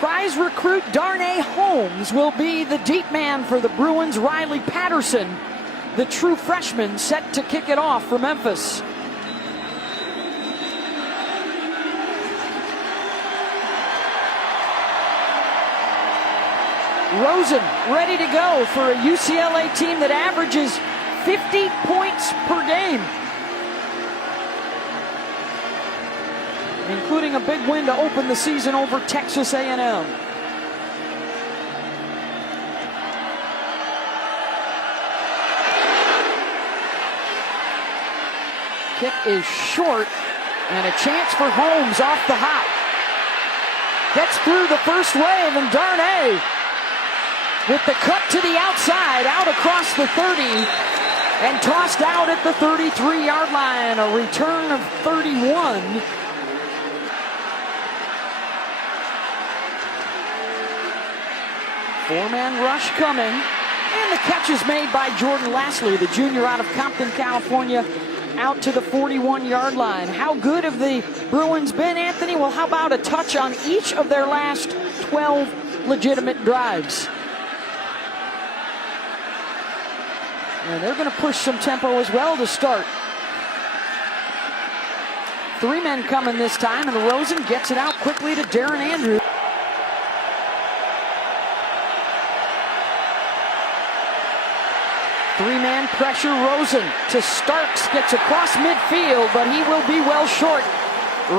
surprise recruit Darnay Holmes will be the deep man for the Bruins. Riley Patterson, the true freshman, set to kick it off for Memphis. Rosen ready to go for a UCLA team that averages 50 points per game, including a big win to open the season over Texas A&M. Kick is short, and a chance for Holmes off the hop. Gets through the first wave, and Darnay with the cut to the outside, out across the 30, and tossed out at the 33-yard line. A return of 31. Four-man rush coming, and the catch is made by Jordan Lastly, the junior out of Compton, California, out to the 41-yard line. How good have the Bruins been, Anthony? Well, how about a touch on each of their last 12 legitimate drives? And they're going to push some tempo as well to start. Three men coming this time, and Rosen gets it out quickly to Darren Andrews. Three-man pressure. Rosen to Starks, gets across midfield, but he will be well short.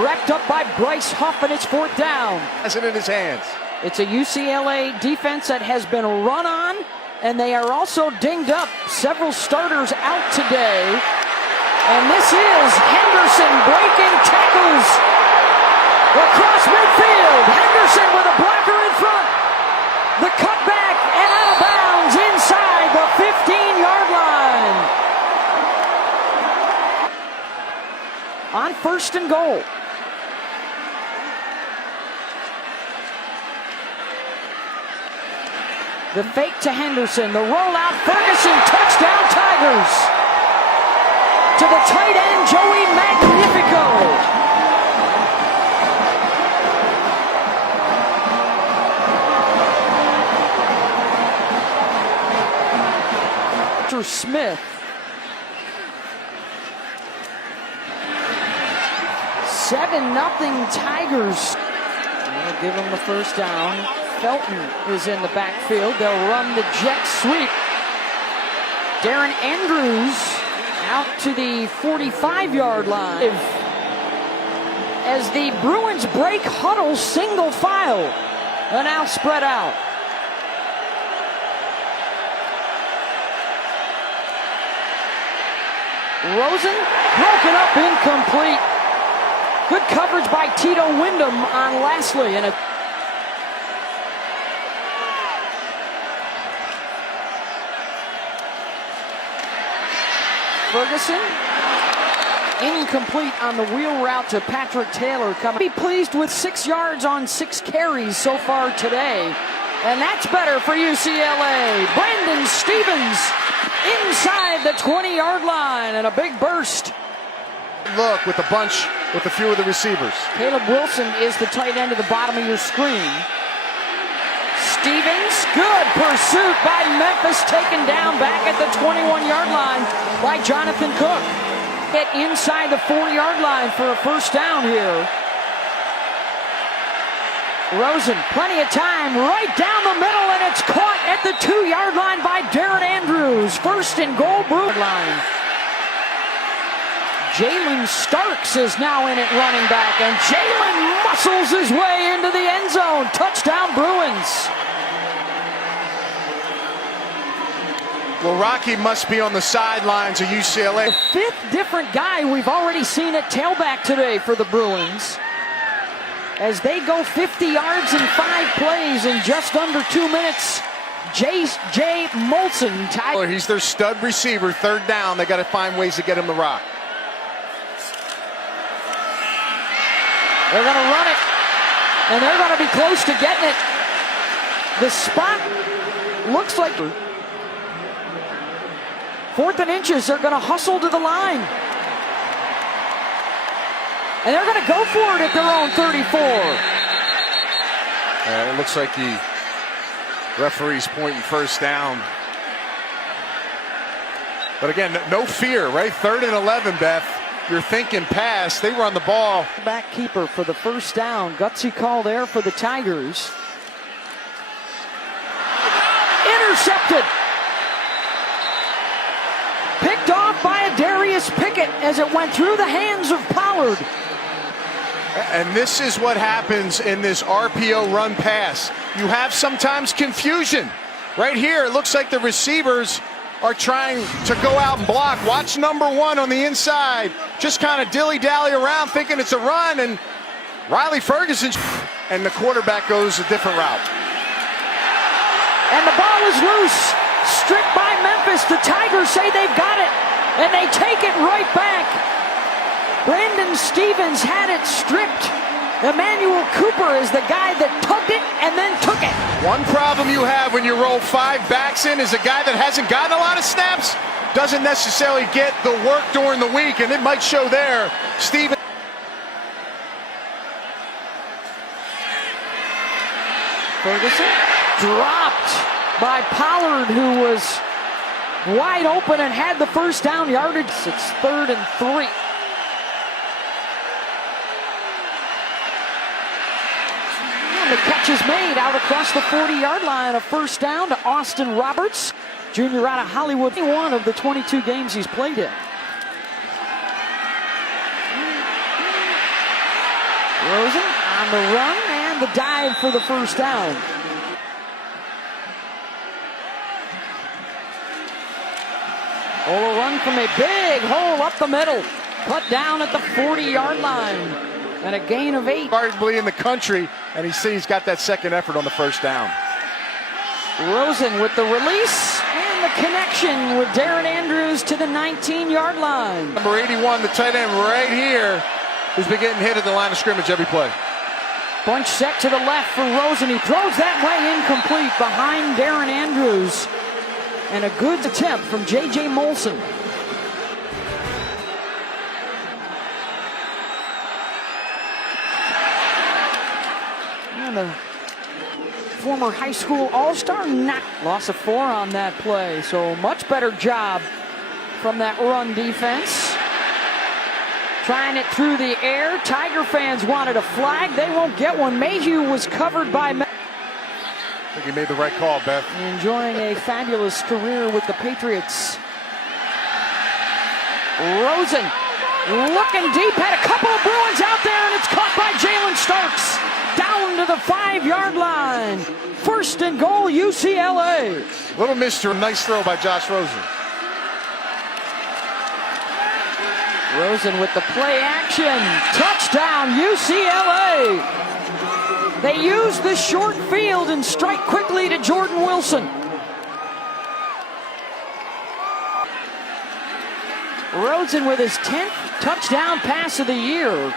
Wrecked up by Bryce Huff, and it's fourth down. Has it in his hands. It's a UCLA defense that has been run on, and they are also dinged up. Several starters out today. And this is Henderson breaking tackles across midfield. Henderson with a blocker in front. The cutback and out of bounds inside the 15-yard line. On first and goal. The fake to Henderson, the rollout, Ferguson, touchdown Tigers. To the tight end, Joey Magnifico. Smith. 7-0 Tigers. That'll give them the first down. Felton is in the backfield. They'll run the jet sweep. Darren Andrews out to the 45-yard line. As the Bruins break huddle single file, and now spread out. Rosen broken up, incomplete. Good coverage by Tito Wyndham on Lastly, and a Ferguson, incomplete on the wheel route to Patrick Taylor. Be pleased with 6 yards on 6 carries so far today. And that's better for UCLA. Brandon Stevens inside the 20-yard line, and a big burst. Look with the bunch, with a few of the receivers. Caleb Wilson is the tight end at the bottom of your screen. Stevens, good pursuit by Memphis, taken down back at the 21-yard line by Jonathan Cook. Get inside the 40-yard line for a first down here. Rosen, plenty of time, right down the middle, and it's caught at the 2-yard line by Darren Andrews. First and goal, Bruins line. Jalen Starks is now in at running back, and Jalen muscles his way into the end zone. Touchdown, Bruins. Well, Rocky must be on the sidelines of UCLA. The fifth different guy we've already seen at tailback today for the Bruins, as they go 50 yards in 5 plays in just under 2 minutes. J.J. Molson. He's their stud receiver. Third down. They got to find ways to get him the rock. They're going to run it, and they're going to be close to getting it. The spot looks like 4th and inches. They're going to hustle to the line. And they're going to go for it at their own 34. It looks like the referee's pointing first down. But again, no fear, right? 3rd and 11, Beth. You're thinking pass. They run the ball. Back keeper for the first down. Gutsy call there for the Tigers. Intercepted. Picked off by a Darius Pickett as it went through the hands of Pollard. And this is what happens in this RPO run pass. You have sometimes confusion. Right here, it looks like the receivers are trying to go out and block. Watch number 1 on the inside. Just kind of dilly-dally around thinking it's a run, and Riley Ferguson, and the quarterback goes a different route. And the ball is loose. Stripped by Memphis. The Tigers say they've got it, and they take it right back. Brandon Stevens had it stripped. Emmanuel Cooper is the guy that tugged it and then took it. One problem you have when you roll 5 backs in is a guy that hasn't gotten a lot of snaps doesn't necessarily get the work during the week, and it might show there. Stevens. Ferguson dropped by Pollard, who was wide open and had the first down yardage. It's 3rd and 3. The catch is made out across the 40-yard line. A first down to Austin Roberts, junior out of Hollywood. One of the 22 games he's played in. Rosen on the run and the dive for the first down. Ola run from a big hole up the middle. Cut down at the 40-yard line. And a gain of 8. Arguably in the country, and he's got that second effort on the first down. Rosen with the release and the connection with Darren Andrews to the 19-yard line. Number 81, the tight end right here, who's been getting hit at the line of scrimmage every play. Bunch set to the left for Rosen. He throws that way incomplete behind Darren Andrews. And a good attempt from J.J. Molson. And the former high school all-star loss of 4 on that play. So much better job from that run defense. Trying it through the air. Tiger fans wanted a flag. They won't get one. Mayhew was covered by I think he made the right call, Beth. Enjoying a fabulous career with the Patriots. Rosen looking deep, had a couple of Bruins out there, and it's caught by Jalen Starks. Down to the 5-yard line. 1st and goal, UCLA. Little mystery, nice throw by Josh Rosen. Rosen with the play action. Touchdown, UCLA. They use the short field and strike quickly to Jordan Wilson. Rosen with his 10th touchdown pass of the year.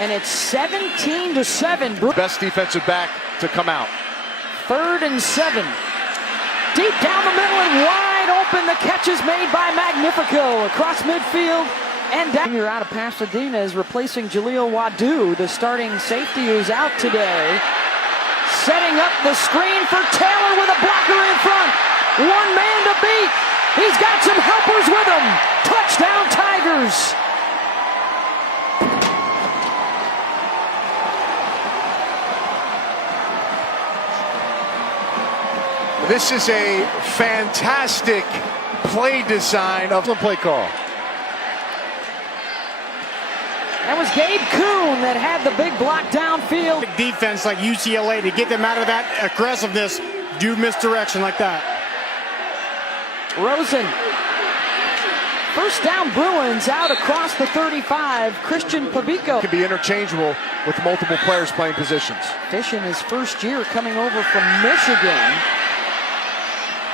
And it's 17-7. Best defensive back to come out. 3rd and 7. Deep down the middle and wide open. The catch is made by Magnifico across midfield and down. You're out of Pasadena is replacing Jaleel Wadu, the starting safety who's out today. Setting up the screen for Taylor with a blocker in front. 1 man to beat. He's got some helpers with him. Touchdown Tigers. This is a fantastic play design of the play call. That was Gabe Kuhn that had the big block downfield. Defense like UCLA to get them out of that aggressiveness, do misdirection like that. Rosen. First down Bruins out across the 35. Christian Pabico. Can be interchangeable with multiple players playing positions. Fish in his first year coming over from Michigan.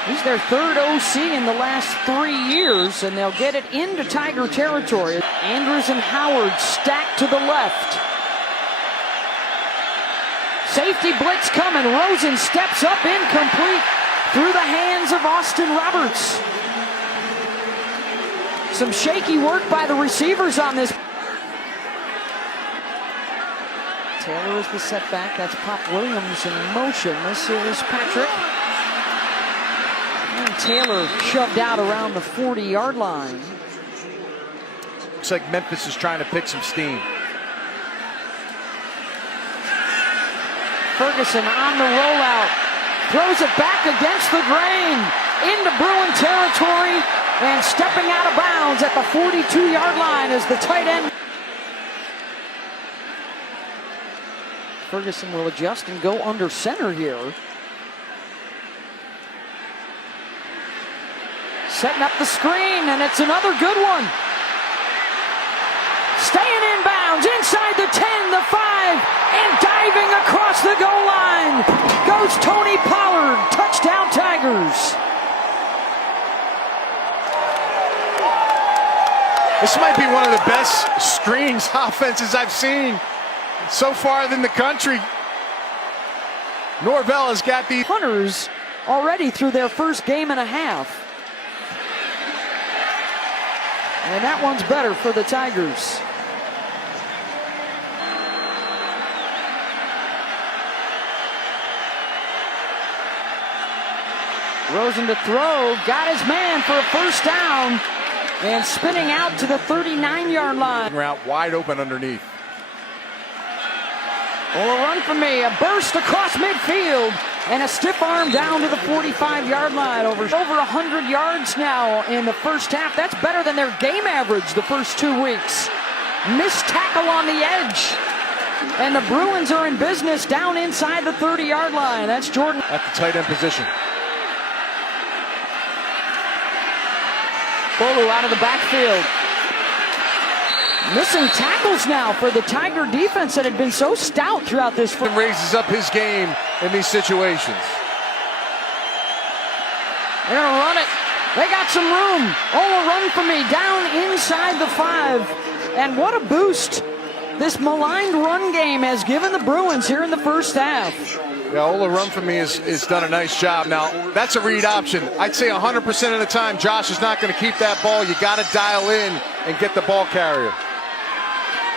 He's their 3rd OC in the last 3 years, and they'll get it into Tiger territory. Andrews and Howard stacked to the left. Safety blitz coming. Rosen steps up, incomplete, through the hands of Austin Roberts. Some shaky work by the receivers on this. Taylor is the setback. That's Pop Williams in motion. This is Patrick. And Taylor shoved out around the 40-yard line. Looks like Memphis is trying to pick some steam. Ferguson on the rollout. Throws it back against the grain. Into Bruin territory. And stepping out of bounds at the 42-yard line is the tight end. Ferguson will adjust and go under center here. Setting up the screen, and it's another good one. Staying in bounds, inside the 10, the 5, and diving across the goal line goes Tony Pollard. Touchdown, Tigers. This might be one of the best screens offenses I've seen so far in the country. Norvell has got the Hunters already through their first game and a half. And that one's better for the Tigers. Rosen to throw, got his man for a first down, and spinning out to the 39-yard line. route wide open underneath. Oh, a run for me, a burst across midfield, and a stiff arm down to the 45-yard line. Over 100 yards now in the first half. That's better than their game average the first 2 weeks. Missed tackle on the edge. And the Bruins are in business down inside the 30-yard line. That's Jordan. At the tight end position. Bolu out of the backfield. Missing tackles now for the Tiger defense that had been so stout throughout this. Raises up his game in these situations. They're going to run it. They got some room. Oh, a run for me down inside the 5. And what a boost this maligned run game has given the Bruins here in the first half. Yeah, Ola Run for me has done a nice job. Now, that's a read option. I'd say 100% of the time, Josh is not going to keep that ball. You got to dial in and get the ball carrier.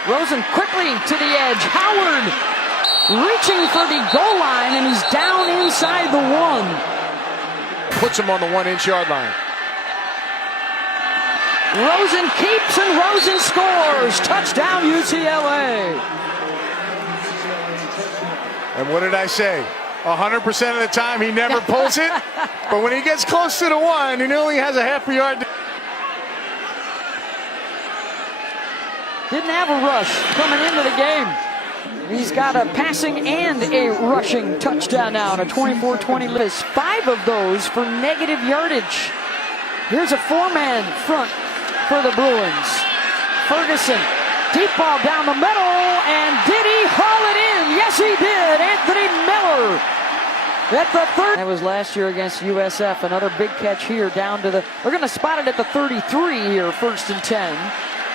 Rosen quickly to the edge. Howard reaching for the goal line, and he's down inside the 1. Puts him on the 1-inch yard line. Rosen keeps and Rosen scores. Touchdown, UCLA. And what did I say? 100% of the time he never pulls it. But when he gets close to the 1, he only has a half a yard. Didn't have a rush coming into the game. He's got a passing and a rushing touchdown now, and a 24-20 list. 5 of those for negative yardage. Here's a 4-man front for the Bruins. Ferguson, deep ball down the middle, and did he haul it in? Yes, he did. Anthony Miller at the 30. That was last year against USF. Another big catch here down to the. We're going to spot it at the 33 here, 1st and 10.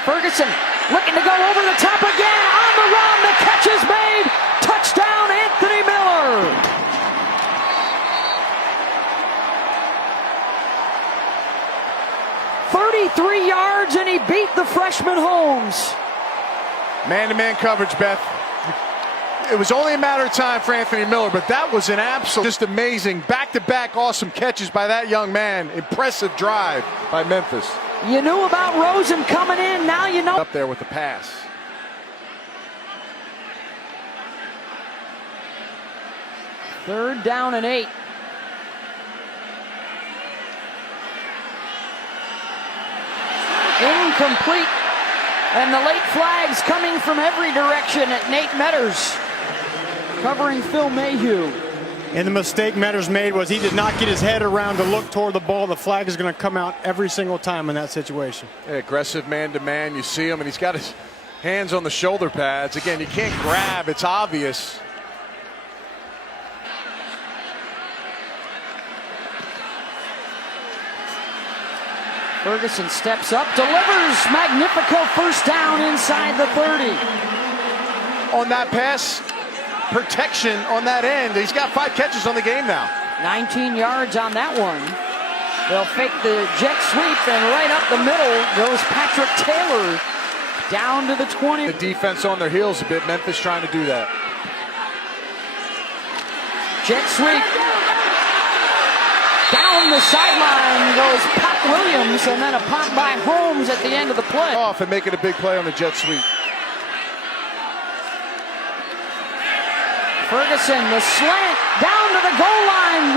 Ferguson looking to go over the top again. On the run, the catch is made. Touchdown, Anthony Miller. 33 yards, and he beat the freshman Holmes. Man-to-man coverage, Beth. It was only a matter of time for Anthony Miller, but that was an absolute, just amazing, back-to-back awesome catches by that young man. Impressive drive by Memphis. You knew about Rosen coming in, now you know. Up there with the pass. Third down and 8. Incomplete. And the late flags coming from every direction at Nate Metters, covering Phil Mayhew. And the mistake Metters made was he did not get his head around to look toward the ball. The flag is going to come out every single time in that situation. Yeah, aggressive man-to-man. You see him, and he's got his hands on the shoulder pads. Again, you can't grab. It's obvious. Ferguson steps up, delivers Magnifico first down inside the 30. On that pass, protection on that end. He's got 5 catches on the game now. 19 yards on that one. They'll fake the jet sweep, and right up the middle goes Patrick Taylor down to the 20. The defense on their heels a bit. Memphis trying to do that. Jet sweep. Down the sideline goes Pop Williams, and then a pop by Holmes at the end of the play. Off and making a big play on the jet sweep. Ferguson, the slant, down to the goal line.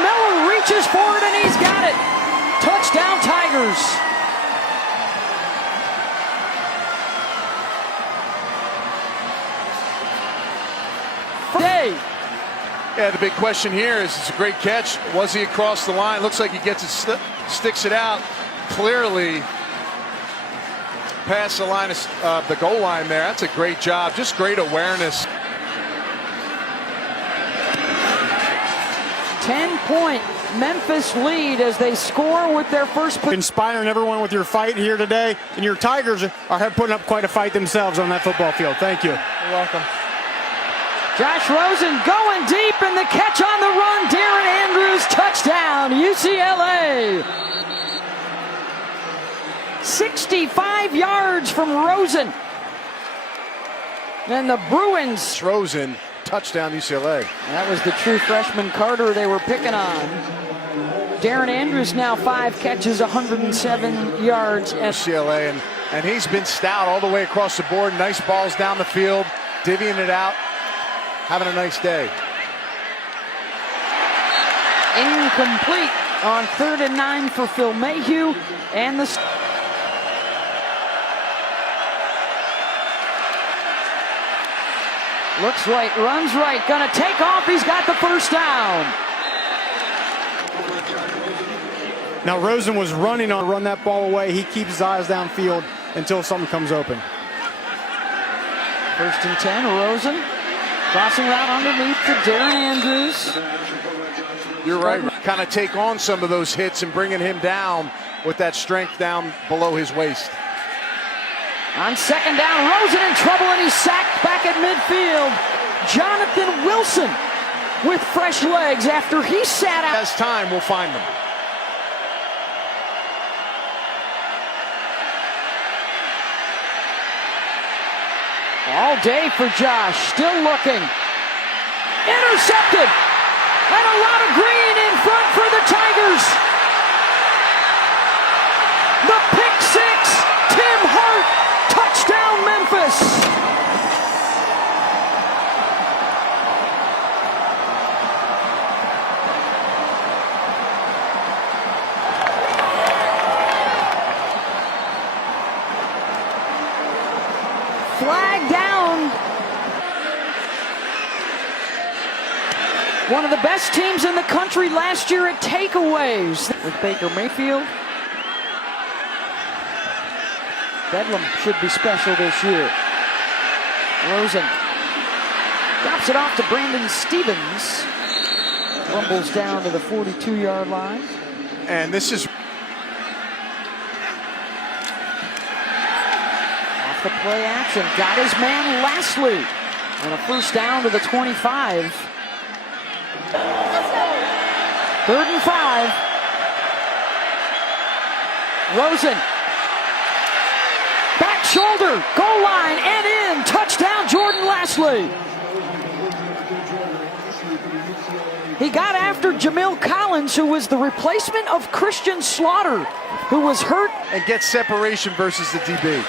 Miller reaches for it, and he's got it. Touchdown, Tigers. Day. Yeah, the big question here is, it's a great catch. Was he across the line? Looks like he gets it, sticks it out. Clearly past the line of the goal line there. That's a great job. Just great awareness. 10-point Memphis lead as they score with their first. Inspiring everyone with your fight here today. And your Tigers are putting up quite a fight themselves on that football field. Thank you. You're welcome. Josh Rosen going deep, and the catch on the run. Darren Andrews, touchdown, UCLA. 65 yards from Rosen. And the Bruins. Rosen, touchdown, UCLA. That was the true freshman Carter they were picking on. Darren Andrews now 5 catches, 107 yards. UCLA, and he's been stout all the way across the board. Nice balls down the field, divvying it out. Having a nice day. Incomplete on 3rd and 9 for Phil Mayhew. And the looks right, runs right, gonna take off. He's got the first down. Now Rosen was running on run that ball away. He keeps his eyes downfield until something comes open. 1st and 10, Rosen. Crossing route underneath to Darren Andrews. You're right. Kind of take on some of those hits and bringing him down with that strength down below his waist. On 2nd down, Rosen in trouble, and he's sacked back at midfield. Jonathan Wilson with fresh legs after he sat out. As time, we'll find them. All day for Josh, still looking. Intercepted! And a lot of green in front for the Tigers. The pick six, Tim Hart, touchdown Memphis. Flag down. One of the best teams in the country last year at takeaways. With Baker Mayfield. Bedlam should be special this year. Rosen drops it off to Brandon Stevens. Rumbles down to the 42-yard line. And this is the play action, got his man Lastly, and a first down to the 25. 3rd and 5. Rosen, back shoulder, goal line and in, touchdown Jordan Lastly. He got after Jamil Collins, who was the replacement of Christian Slaughter, who was hurt. And gets separation versus the DB.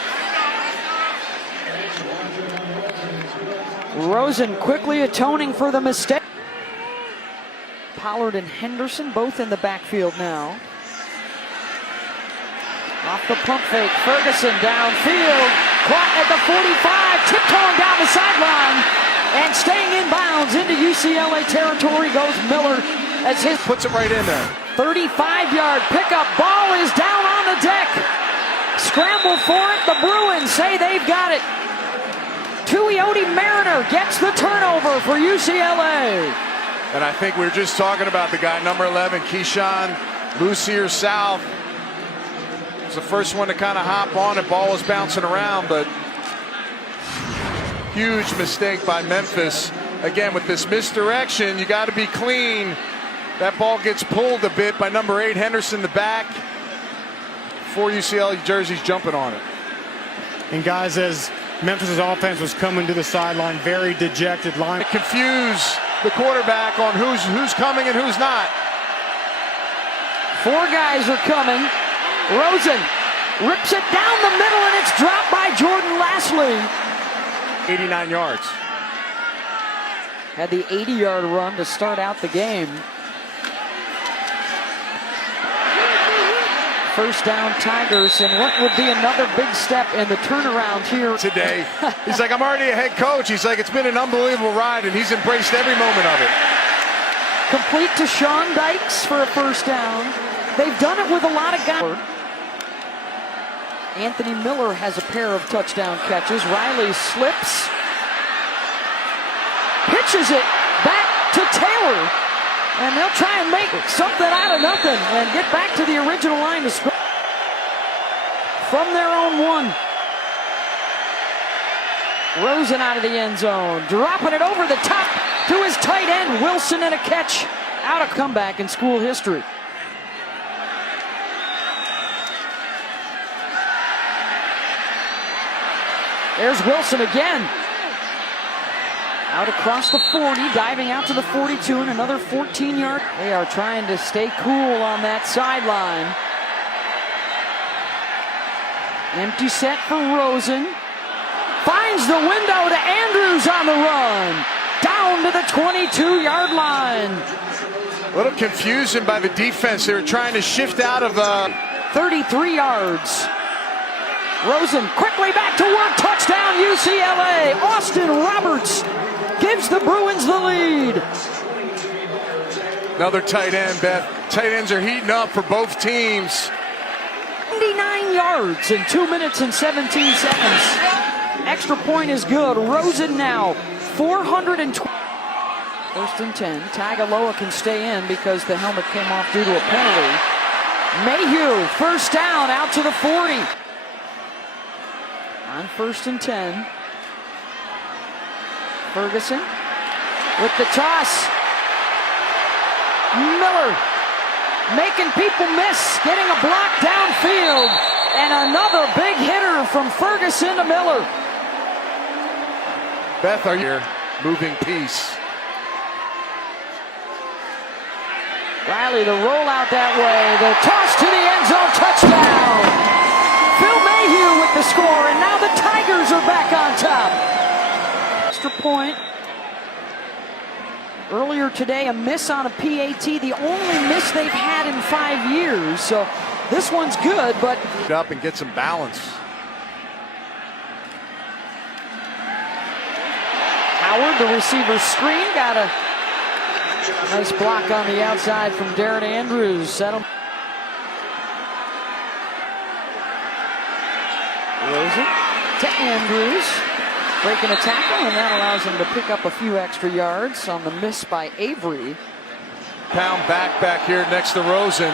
Rosen quickly atoning for the mistake. Pollard and Henderson both in the backfield now. Off the pump fake, Ferguson downfield. Caught at the 45, tiptoeing down the sideline. And staying in bounds into UCLA territory goes Miller as his puts it right in there. 35-yard pickup, ball is down on the deck. Scramble for it, the Bruins say they've got it. Tuioti Mariner gets the turnover for UCLA. And I think we were just talking about the guy, number 11, Keyshawn Lucier South. Was the first one to kind of hop on, and ball was bouncing around, but huge mistake by Memphis. Again, with this misdirection, you got to be clean. That ball gets pulled a bit by number 8, Henderson, the back. 4 UCLA jerseys jumping on it. And guys, as Memphis' offense was coming to the sideline, very dejected line. Confuse the quarterback on who's coming and who's not. 4 guys are coming. Rosen rips it down the middle, and it's dropped by Jordan Lastly. 89 yards. Had the 80-yard run to start out the game. First down, Tigers, and what would be another big step in the turnaround here Today, he's like, I'm already a head coach. He's like, it's been an unbelievable ride, and he's embraced every moment of it. Complete to Sean Dykes for a first down. They've done it with a lot of guys. Anthony Miller has a pair of touchdown catches. Riley slips, pitches it back to Taylor, and they'll try and make something out of nothing and get back to the original line to score. From their own 1. Rosen out of the end zone, dropping it over the top to his tight end, Wilson, and a catch. Out of comeback in school history. There's Wilson again. Out across the 40, diving out to the 42, and another 14-yard. They are trying to stay cool on that sideline. Empty set for Rosen. Finds the window to Andrews on the run. Down to the 22-yard line. A little confusion by the defense. They were trying to shift out of 33 yards. Rosen quickly back to work. Touchdown UCLA. Austin Roberts gives the Bruins the lead. Another tight end, Beth. Tight ends are heating up for both teams. 99 yards in 2 minutes and 17 seconds. Extra point is good. Rosen now 420. First and 10. Tagaloa can stay in because the helmet came off due to a penalty. Mayhew, first down, out to the 40. On first and 10. Ferguson with the toss. Miller making people miss, getting a block downfield, and another big hitter from Ferguson to Miller. Beth, are you moving piece? Riley, the rollout that way, the toss to the end zone, touchdown. Phil Mayhew with the score, and now the Tigers are back on top. Extra point. Earlier today, a miss on a PAT, the only miss they've had in 5 years. So this one's good, but up and get some balance. Howard, the receiver screen, got a nice block on the outside from Darren Andrews. Settle. Rosen to Andrews, breaking a tackle, and that allows him to pick up a few extra yards on the miss by Avery. Pound back here next to Rosen.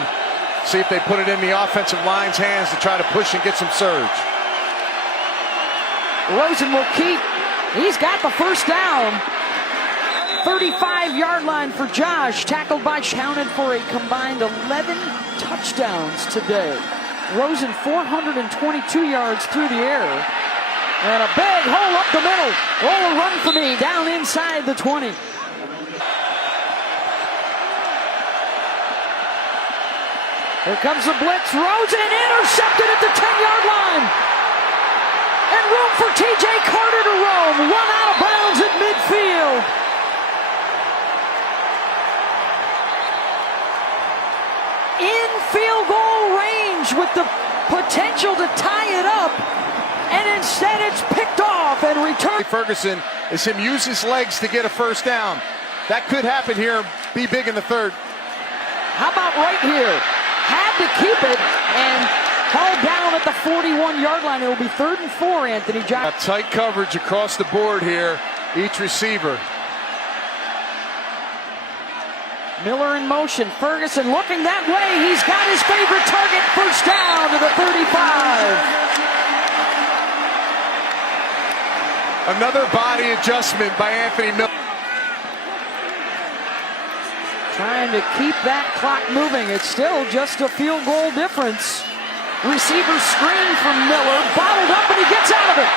See if they put it in the offensive line's hands to try to push and get some surge. Rosen will keep. He's got the first down. 35-yard line for Josh. Tackled by, counted for a combined 11 touchdowns today. Rosen 422 yards through the air. And a big hole up the middle. Oh, a run for me down inside the 20. Here comes the blitz. Rosen intercepted at the 10-yard line. And room for TJ Carter to roam. One out of bounds at midfield. In field goal range with the potential to tie it up. And instead it's picked off and returned. Ferguson is him use his legs to get a first down. That could happen here. Be big in the third. How about right here? Had to keep it and held down at the 41-yard line. It will be 3rd and 4, Anthony Johnson. Tight coverage across the board here, each receiver. Miller in motion. Ferguson looking that way. He's got his favorite target. First down to the 35. Another body adjustment by Anthony Miller. Trying to keep that clock moving. It's still just a field goal difference. Receiver screen from Miller. Bottled up and he gets out of it.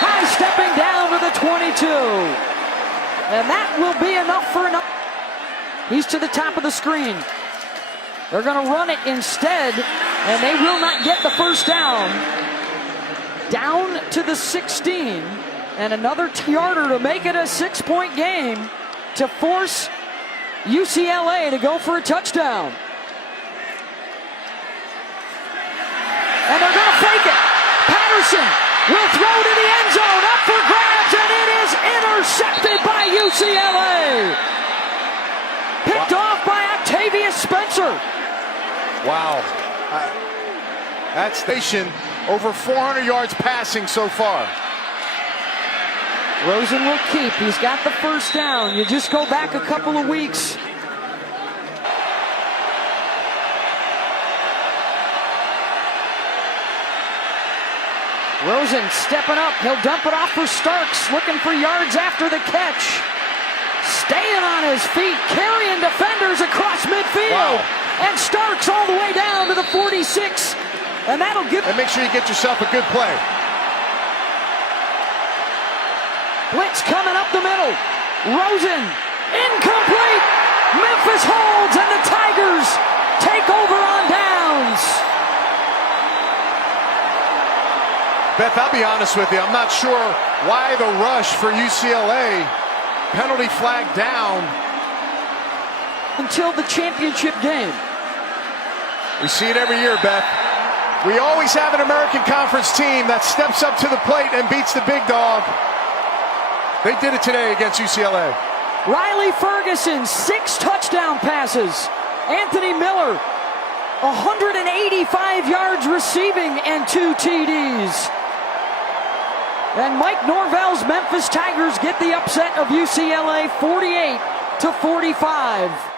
High stepping down to the 22. And that will be enough for enough. He's to the top of the screen. They're going to run it instead, and they will not get the first down. Down to the 16, and another 2-yarder to make it a 6-point game to force UCLA to go for a touchdown. And they're going to fake it. Patterson will throw to the end zone, up for grabs, and it is intercepted by UCLA. Picked off by Octavius Spencer. Wow. That station, over 400 yards passing so far. Rosen will keep. He's got the first down. You just go back a couple of weeks. Rosen stepping up. He'll dump it off for Starks, looking for yards after the catch. Staying on his feet, carrying defenders across midfield. Wow. And Starks all the way down to the 46. And that'll give... And make sure you get yourself a good play. Blitz coming up the middle. Rosen, incomplete. Memphis holds, and the Tigers take over on downs. Beth, I'll be honest with you. I'm not sure why the rush for UCLA. Penalty flag down. Until the championship game. We see it every year, Beth. We always have an American Conference team that steps up to the plate and beats the big dog. They did it today against UCLA. Riley Ferguson, 6 touchdown passes. Anthony Miller, 185 yards receiving and 2 TDs. And Mike Norvell's Memphis Tigers get the upset of UCLA 48-45.